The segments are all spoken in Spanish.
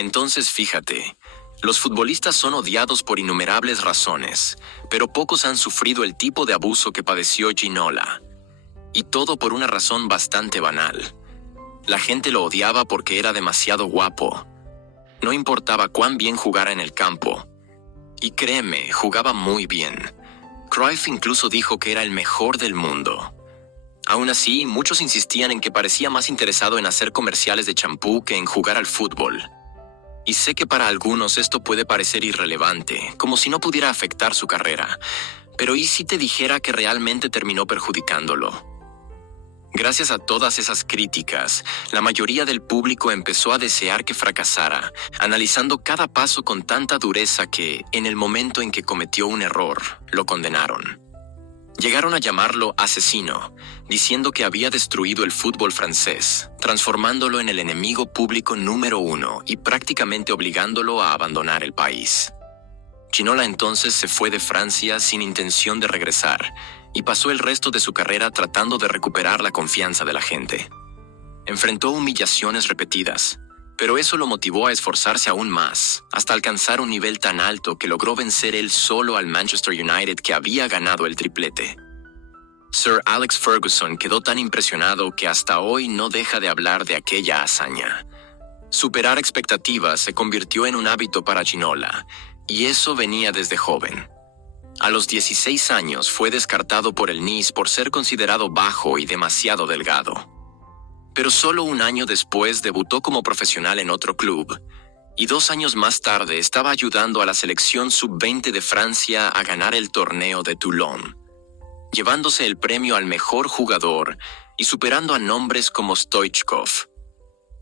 Entonces fíjate, los futbolistas son odiados por innumerables razones, pero pocos han sufrido el tipo de abuso que padeció Ginola. Y todo por una razón bastante banal. La gente lo odiaba porque era demasiado guapo. No importaba cuán bien jugara en el campo. Y créeme, jugaba muy bien. Cruyff incluso dijo que era el mejor del mundo. Aún así, muchos insistían en que parecía más interesado en hacer comerciales de champú que en jugar al fútbol. Y sé que para algunos esto puede parecer irrelevante, como si no pudiera afectar su carrera. Pero ¿y si te dijera que realmente terminó perjudicándolo? Gracias a todas esas críticas, la mayoría del público empezó a desear que fracasara, analizando cada paso con tanta dureza que, en el momento en que cometió un error, lo condenaron. Llegaron a llamarlo asesino, diciendo que había destruido el fútbol francés, transformándolo en el enemigo público número 1 y prácticamente obligándolo a abandonar el país. Ginola entonces se fue de Francia sin intención de regresar, y pasó el resto de su carrera tratando de recuperar la confianza de la gente. Enfrentó humillaciones repetidas, pero eso lo motivó a esforzarse aún más, hasta alcanzar un nivel tan alto que logró vencer él solo al Manchester United, que había ganado el triplete. Sir Alex Ferguson quedó tan impresionado que hasta hoy no deja de hablar de aquella hazaña. Superar expectativas se convirtió en un hábito para Ginola, y eso venía desde joven. A los 16 años fue descartado por el Nice por ser considerado bajo y demasiado delgado. Pero solo un año después debutó como profesional en otro club, y 2 años más tarde estaba ayudando a la selección sub-20 de Francia a ganar el torneo de Toulon, llevándose el premio al mejor jugador y superando a nombres como Stoichkov.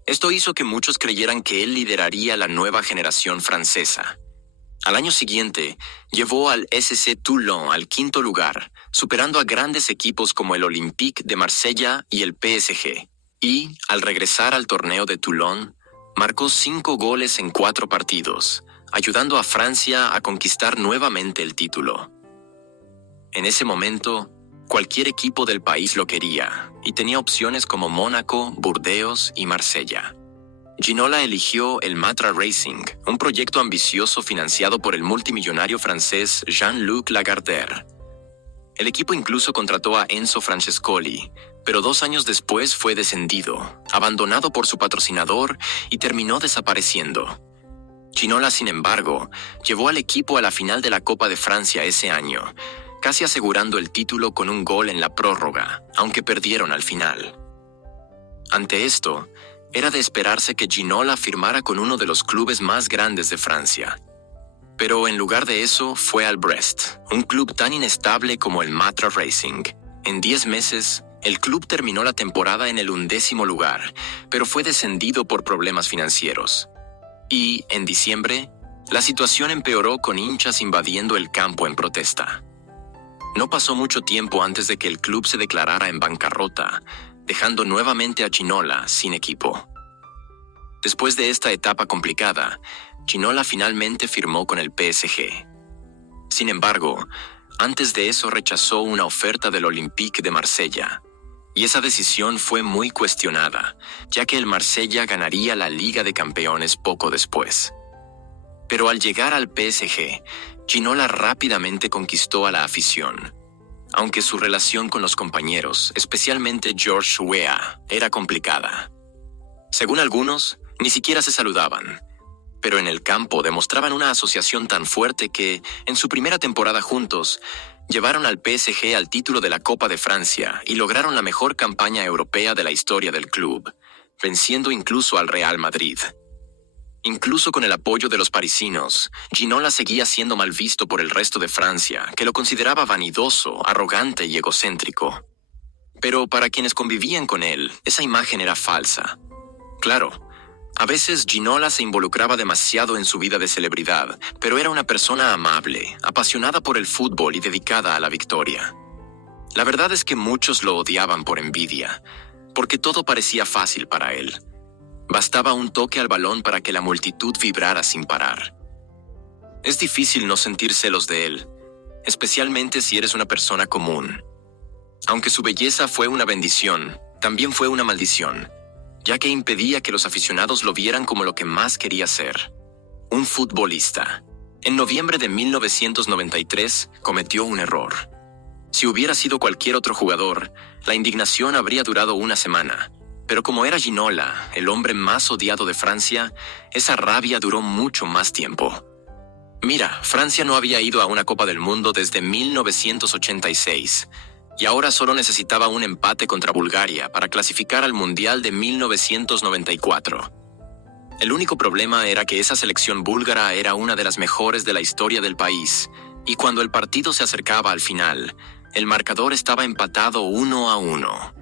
Esto hizo que muchos creyeran que él lideraría la nueva generación francesa. Al año siguiente, llevó al SC Toulon al 5º lugar, superando a grandes equipos como el Olympique de Marsella y el PSG. Y, al regresar al torneo de Toulon, marcó 5 goles en 4 partidos, ayudando a Francia a conquistar nuevamente el título. En ese momento, cualquier equipo del país lo quería, y tenía opciones como Mónaco, Burdeos y Marsella. Ginola eligió el Matra Racing, un proyecto ambicioso financiado por el multimillonario francés Jean-Luc Lagardère. El equipo incluso contrató a Enzo Francescoli, pero 2 años después fue descendido, abandonado por su patrocinador y terminó desapareciendo. Ginola, sin embargo, llevó al equipo a la final de la Copa de Francia ese año, casi asegurando el título con un gol en la prórroga, aunque perdieron al final. Ante esto, era de esperarse que Ginola firmara con uno de los clubes más grandes de Francia. Pero en lugar de eso, fue al Brest, un club tan inestable como el Matra Racing. En 10 meses, el club terminó la temporada en el 11º lugar, pero fue descendido por problemas financieros. Y, en diciembre, la situación empeoró con hinchas invadiendo el campo en protesta. No pasó mucho tiempo antes de que el club se declarara en bancarrota, dejando nuevamente a Ginola sin equipo. Después de esta etapa complicada, Ginola finalmente firmó con el PSG. Sin embargo, antes de eso rechazó una oferta del Olympique de Marsella, y esa decisión fue muy cuestionada, ya que el Marsella ganaría la Liga de Campeones poco después. Pero al llegar al PSG, Ginola rápidamente conquistó a la afición, aunque su relación con los compañeros, especialmente Georges Weah, era complicada. Según algunos, ni siquiera se saludaban, pero en el campo demostraban una asociación tan fuerte que, en su primera temporada juntos, llevaron al PSG al título de la Copa de Francia y lograron la mejor campaña europea de la historia del club, venciendo incluso al Real Madrid. Incluso con el apoyo de los parisinos, Ginola seguía siendo mal visto por el resto de Francia, que lo consideraba vanidoso, arrogante y egocéntrico. Pero para quienes convivían con él, esa imagen era falsa. Claro, a veces Ginola se involucraba demasiado en su vida de celebridad, pero era una persona amable, apasionada por el fútbol y dedicada a la victoria. La verdad es que muchos lo odiaban por envidia, porque todo parecía fácil para él. Bastaba un toque al balón para que la multitud vibrara sin parar. Es difícil no sentir celos de él, especialmente si eres una persona común. Aunque su belleza fue una bendición, también fue una maldición, ya que impedía que los aficionados lo vieran como lo que más quería ser, un futbolista. En noviembre de 1993 cometió un error. Si hubiera sido cualquier otro jugador, la indignación habría durado una semana. Pero como era Ginola, el hombre más odiado de Francia, esa rabia duró mucho más tiempo. Mira, Francia no había ido a una Copa del Mundo desde 1986, y ahora solo necesitaba un empate contra Bulgaria para clasificar al Mundial de 1994. El único problema era que esa selección búlgara era una de las mejores de la historia del país, y cuando el partido se acercaba al final, el marcador estaba empatado 1-1.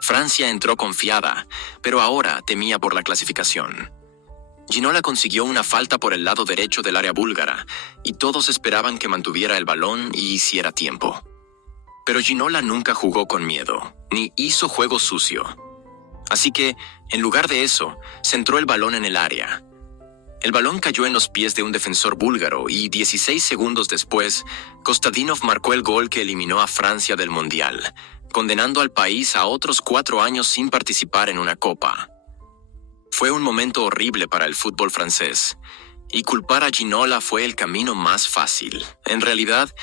Francia entró confiada, pero ahora temía por la clasificación. Ginola consiguió una falta por el lado derecho del área búlgara, y todos esperaban que mantuviera el balón y hiciera tiempo. Pero Ginola nunca jugó con miedo, ni hizo juego sucio. Así que, en lugar de eso, centró el balón en el área. El balón cayó en los pies de un defensor búlgaro y 16 segundos después, Kostadinov marcó el gol que eliminó a Francia del Mundial, condenando al país a otros 4 años sin participar en una copa. Fue un momento horrible para el fútbol francés, y culpar a Ginola fue el camino más fácil. En realidad,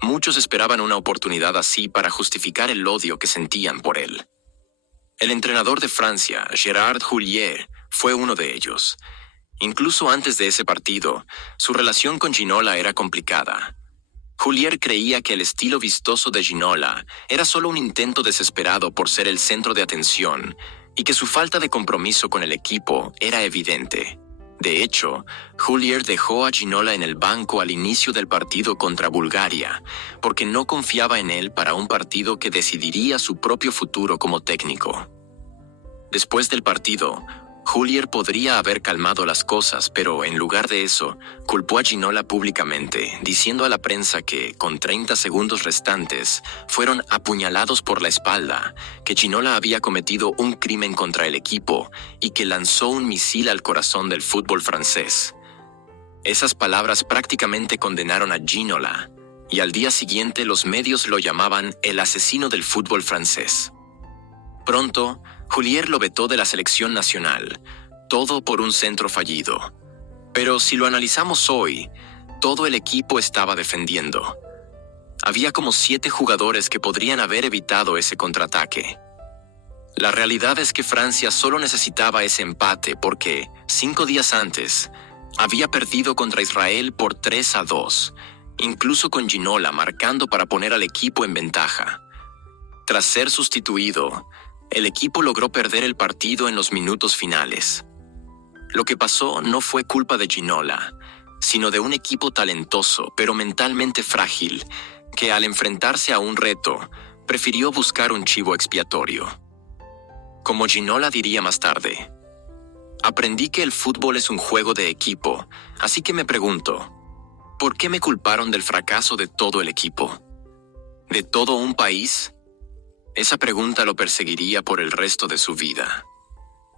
muchos esperaban una oportunidad así para justificar el odio que sentían por él. El entrenador de Francia, Gérard Houllier, fue uno de ellos. Incluso antes de ese partido, su relación con Ginola era complicada. Houllier creía que el estilo vistoso de Ginola era solo un intento desesperado por ser el centro de atención y que su falta de compromiso con el equipo era evidente. De hecho, Houllier dejó a Ginola en el banco al inicio del partido contra Bulgaria, porque no confiaba en él para un partido que decidiría su propio futuro como técnico. Después del partido, Houllier podría haber calmado las cosas, pero en lugar de eso, culpó a Ginola públicamente, diciendo a la prensa que, con 30 segundos restantes, fueron apuñalados por la espalda, que Ginola había cometido un crimen contra el equipo y que lanzó un misil al corazón del fútbol francés. Esas palabras prácticamente condenaron a Ginola, y al día siguiente los medios lo llamaban el asesino del fútbol francés. Pronto, Houllier lo vetó de la selección nacional, todo por un centro fallido. Pero si lo analizamos hoy, todo el equipo estaba defendiendo. Había como 7 jugadores que podrían haber evitado ese contraataque. La realidad es que Francia solo necesitaba ese empate porque, 5 días antes, había perdido contra Israel por 3-2, incluso con Ginola marcando para poner al equipo en ventaja. Tras ser sustituido, el equipo logró perder el partido en los minutos finales. Lo que pasó no fue culpa de Ginola, sino de un equipo talentoso pero mentalmente frágil, que al enfrentarse a un reto, prefirió buscar un chivo expiatorio. Como Ginola diría más tarde, aprendí que el fútbol es un juego de equipo, así que me pregunto, ¿por qué me culparon del fracaso de todo el equipo? ¿De todo un país? Esa pregunta lo perseguiría por el resto de su vida.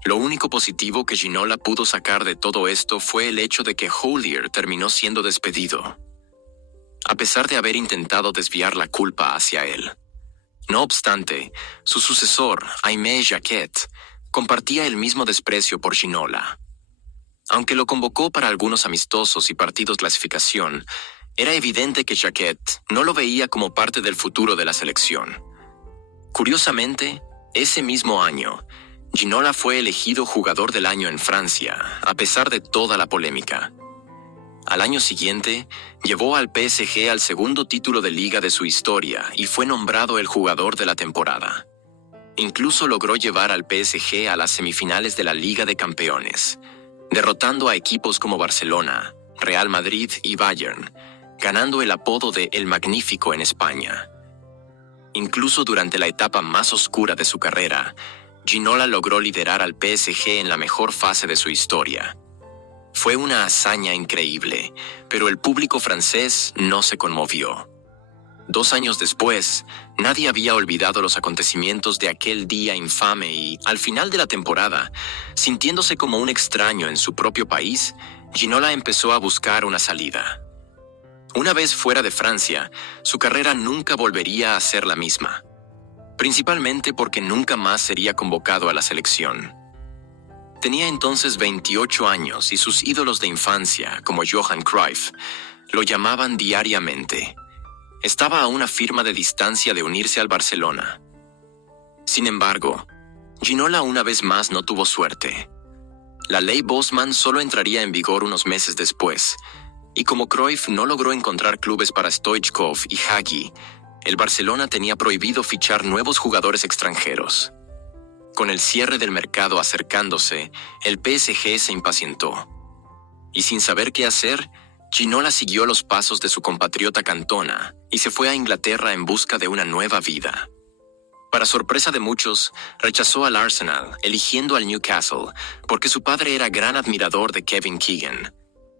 Lo único positivo que Ginola pudo sacar de todo esto fue el hecho de que Houllier terminó siendo despedido, a pesar de haber intentado desviar la culpa hacia él. No obstante, su sucesor, Aimé Jacquet, compartía el mismo desprecio por Ginola. Aunque lo convocó para algunos amistosos y partidos clasificación, era evidente que Jacquet no lo veía como parte del futuro de la selección. Curiosamente, ese mismo año, Ginola fue elegido jugador del año en Francia, a pesar de toda la polémica. Al año siguiente, llevó al PSG al segundo título de liga de su historia y fue nombrado el jugador de la temporada. Incluso logró llevar al PSG a las semifinales de la Liga de Campeones, derrotando a equipos como Barcelona, Real Madrid y Bayern, ganando el apodo de El Magnífico en España. Incluso durante la etapa más oscura de su carrera, Ginola logró liderar al PSG en la mejor fase de su historia. Fue una hazaña increíble, pero el público francés no se conmovió. 2 años después, nadie había olvidado los acontecimientos de aquel día infame y, al final de la temporada, sintiéndose como un extraño en su propio país, Ginola empezó a buscar una salida. Una vez fuera de Francia, su carrera nunca volvería a ser la misma, principalmente porque nunca más sería convocado a la selección. Tenía entonces 28 años y sus ídolos de infancia, como Johan Cruyff, lo llamaban diariamente. Estaba a una firma de distancia de unirse al Barcelona. Sin embargo, Ginola una vez más no tuvo suerte. La ley Bosman solo entraría en vigor unos meses después, y como Cruyff no logró encontrar clubes para Stoichkov y Hagi, el Barcelona tenía prohibido fichar nuevos jugadores extranjeros. Con el cierre del mercado acercándose, el PSG se impacientó. Y sin saber qué hacer, Ginola siguió los pasos de su compatriota Cantona y se fue a Inglaterra en busca de una nueva vida. Para sorpresa de muchos, rechazó al Arsenal, eligiendo al Newcastle, porque su padre era gran admirador de Kevin Keegan.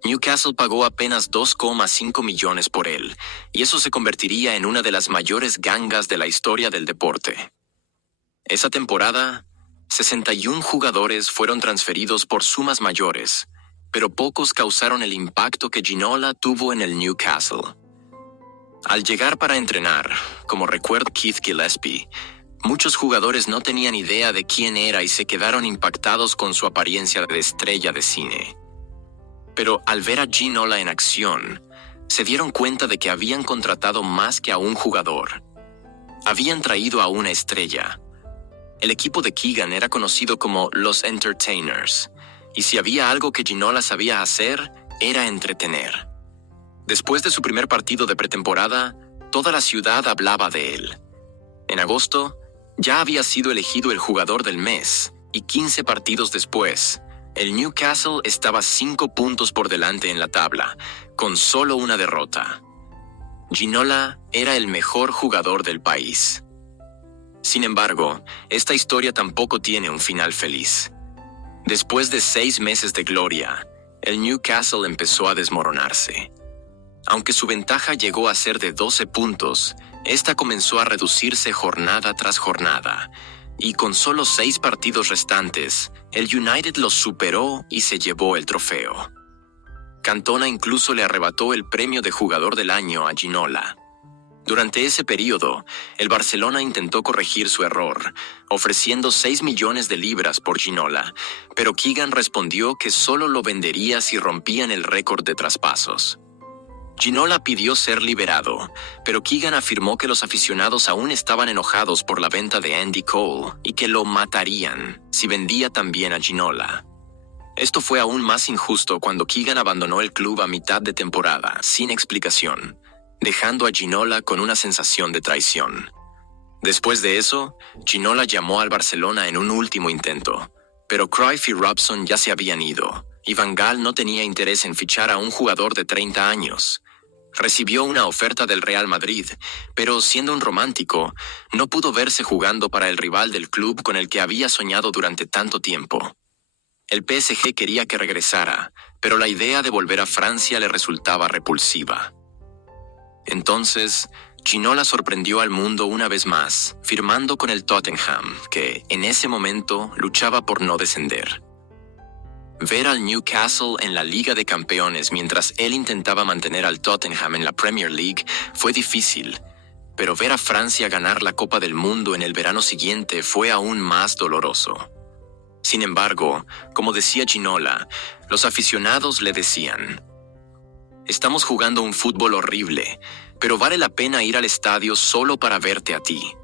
Newcastle pagó apenas 2,5 millones por él, y eso se convertiría en una de las mayores gangas de la historia del deporte. Esa temporada, 61 jugadores fueron transferidos por sumas mayores, pero pocos causaron el impacto que Ginola tuvo en el Newcastle. Al llegar para entrenar, como recuerda Keith Gillespie, muchos jugadores no tenían idea de quién era y se quedaron impactados con su apariencia de estrella de cine. Pero al ver a Ginola en acción, se dieron cuenta de que habían contratado más que a un jugador. Habían traído a una estrella. El equipo de Keegan era conocido como los Entertainers, y si había algo que Ginola sabía hacer, era entretener. Después de su primer partido de pretemporada, toda la ciudad hablaba de él. En agosto, ya había sido elegido el jugador del mes, y 15 partidos después, el Newcastle estaba 5 puntos por delante en la tabla, con solo una derrota. Ginola era el mejor jugador del país. Sin embargo, esta historia tampoco tiene un final feliz. Después de 6 meses de gloria, el Newcastle empezó a desmoronarse. Aunque su ventaja llegó a ser de 12 puntos, esta comenzó a reducirse jornada tras jornada, y con solo 6 partidos restantes, el United los superó y se llevó el trofeo. Cantona incluso le arrebató el premio de jugador del año a Ginola. Durante ese periodo, el Barcelona intentó corregir su error, ofreciendo 6 millones de libras por Ginola, pero Keegan respondió que solo lo vendería si rompían el récord de traspasos. Ginola pidió ser liberado, pero Keegan afirmó que los aficionados aún estaban enojados por la venta de Andy Cole y que lo matarían si vendía también a Ginola. Esto fue aún más injusto cuando Keegan abandonó el club a mitad de temporada, sin explicación, dejando a Ginola con una sensación de traición. Después de eso, Ginola llamó al Barcelona en un último intento, pero Cruyff y Robson ya se habían ido, y Van Gaal no tenía interés en fichar a un jugador de 30 años. Recibió una oferta del Real Madrid, pero siendo un romántico, no pudo verse jugando para el rival del club con el que había soñado durante tanto tiempo. El PSG quería que regresara, pero la idea de volver a Francia le resultaba repulsiva. Entonces, Ginola sorprendió al mundo una vez más, firmando con el Tottenham, que, en ese momento, luchaba por no descender. Ver al Newcastle en la Liga de Campeones mientras él intentaba mantener al Tottenham en la Premier League fue difícil, pero ver a Francia ganar la Copa del Mundo en el verano siguiente fue aún más doloroso. Sin embargo, como decía Ginola, los aficionados le decían: «Estamos jugando un fútbol horrible, pero vale la pena ir al estadio solo para verte a ti».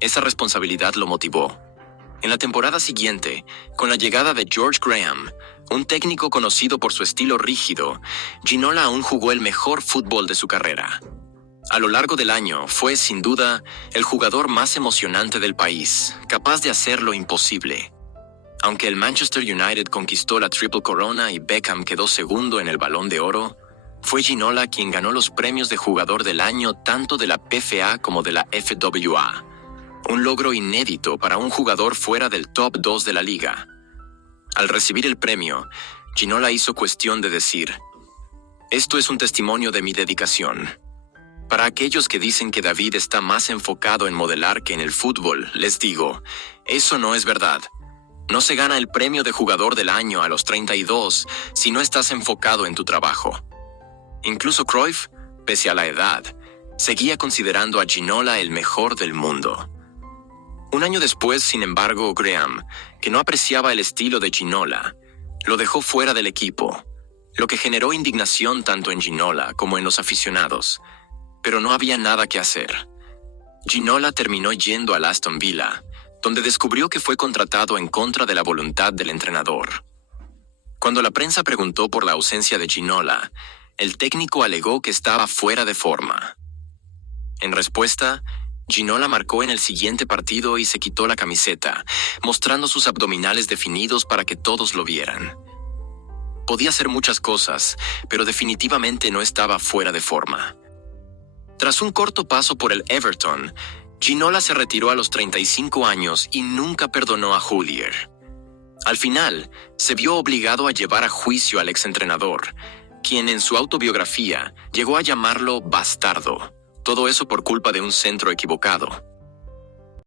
Esa responsabilidad lo motivó. En la temporada siguiente, con la llegada de George Graham, un técnico conocido por su estilo rígido, Ginola aún jugó el mejor fútbol de su carrera. A lo largo del año fue, sin duda, el jugador más emocionante del país, capaz de hacer lo imposible. Aunque el Manchester United conquistó la Triple Corona y Beckham quedó segundo en el Balón de Oro, fue Ginola quien ganó los premios de jugador del año tanto de la PFA como de la FWA. Un logro inédito para un jugador fuera del top 2 de la liga. Al recibir el premio, Ginola hizo cuestión de decir: «Esto es un testimonio de mi dedicación». Para aquellos que dicen que David está más enfocado en modelar que en el fútbol, les digo, eso no es verdad. No se gana el premio de jugador del año a los 32 si no estás enfocado en tu trabajo. Incluso Cruyff, pese a la edad, seguía considerando a Ginola el mejor del mundo. Un año después, sin embargo, Graham, que no apreciaba el estilo de Ginola, lo dejó fuera del equipo, lo que generó indignación tanto en Ginola como en los aficionados, pero no había nada que hacer. Ginola terminó yendo al Aston Villa, donde descubrió que fue contratado en contra de la voluntad del entrenador. Cuando la prensa preguntó por la ausencia de Ginola, el técnico alegó que estaba fuera de forma. En respuesta, Ginola marcó en el siguiente partido y se quitó la camiseta, mostrando sus abdominales definidos para que todos lo vieran. Podía hacer muchas cosas, pero definitivamente no estaba fuera de forma. Tras un corto paso por el Everton, Ginola se retiró a los 35 años y nunca perdonó a Houllier. Al final, se vio obligado a llevar a juicio al exentrenador, quien en su autobiografía llegó a llamarlo bastardo. Todo eso por culpa de un centro equivocado.